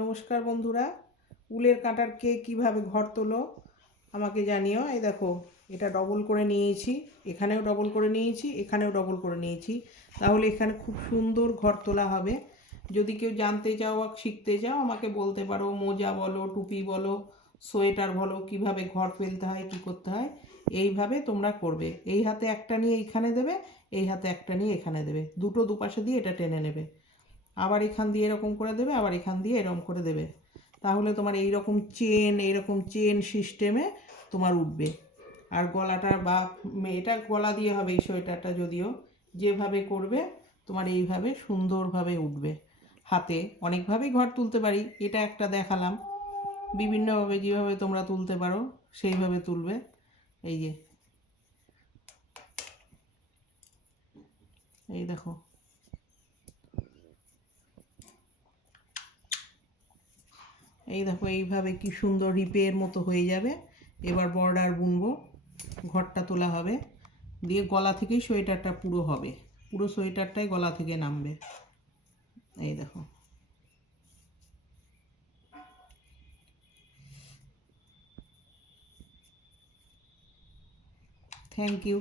নমস্কার বন্ধুরা, উলের কাঁটার কে কীভাবে ঘর তোলো আমাকে জানিও। এই দেখো, এটা ডবল করে নিয়েছি, এখানেও ডবল করে নিয়েছি, এখানেও ডবল করে নিয়েছি। তাহলে এখানে খুব সুন্দর ঘর তোলা হবে। যদি কেউ জানতে চাও বা শিখতে চাও আমাকে বলতে পারো। মোজা বলো, টুপি বলো, সোয়েটার বলো, কিভাবে ঘর ফেলতে হয়, কী করতে হয়, এইভাবে তোমরা করবে। এই হাতে একটা নিয়ে এইখানে দেবে, এই হাতে একটা নিয়ে এখানে দেবে, দুটো দুপাশে দিয়ে এটা টেনে নেবে। আবার এখান দিয়ে এরকম করে দেবে, আবার এখান দিয়ে এরকম করে দেবে। তাহলে তোমার এইরকম চেন সিস্টেমে তোমার উঠবে। আর গলাটা বা এটা গলা দিয়ে হবে এই সোয়েটারটা, যদিও যেভাবে করবে তোমার এইভাবে সুন্দরভাবে উঠবে। হাতে অনেকভাবেই ঘর তুলতে পারি, এটা একটা দেখালাম। বিভিন্নভাবে যেভাবে তোমরা তুলতে পারো সেইভাবে তুলবে। এই যে, এই দেখো, এই দেখো, এইভাবে কি সুন্দর রিপের মতো হয়ে যাবে। এবার বর্ডার বুনবো, ঘরটা তোলা হবে, দিয়ে গলা থেকেই সোয়েটারটা পুরো হবে, পুরো সোয়েটারটাই গলা থেকে নামবে। এই দেখো। Thank you.